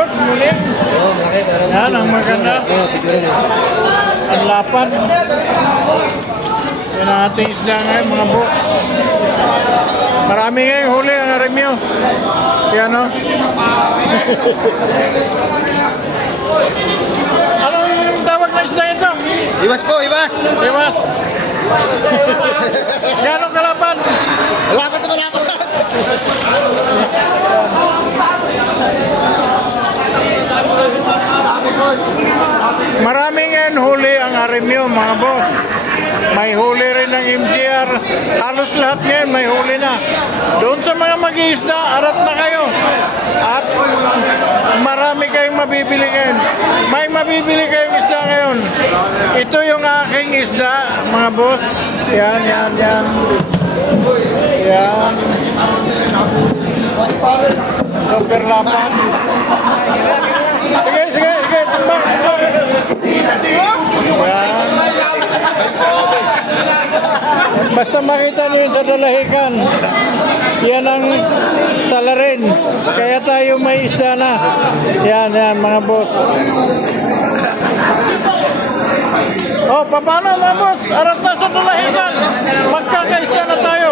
Good, muli. Yan, ang maganda. Ang lapad. Yan ang ating isda ngayon, mga bro. Marami ngayon huli ang arimyo. Yan o. Anong tawag na isda ito? Iwas po, iwas! Iwas. Gano'ng kalapan? Lapat naman ako! Maraming ngayon huli ang arimyo, mga boss. May huli rin ng MCR. Halos lahat ngayon may huli na. Doon sa mga mag-iisda, arat na kayo. At marami kayong mabibili ngayon. May mabibili kayong isda ngayon. Ito yung aking isda, mga boss. Yan, yan, yan. Yan. Super lapan. Sige, sige, sige. Tumbang, tumbang. Yan. Basta makita nyo yun sa dalahikan. Yan ang salarin. Kaya tayo may isda na. Yan, yan, mga boss. Oh, paano mga boss? Arat na sa dalahikan. Magkakaisda na tayo.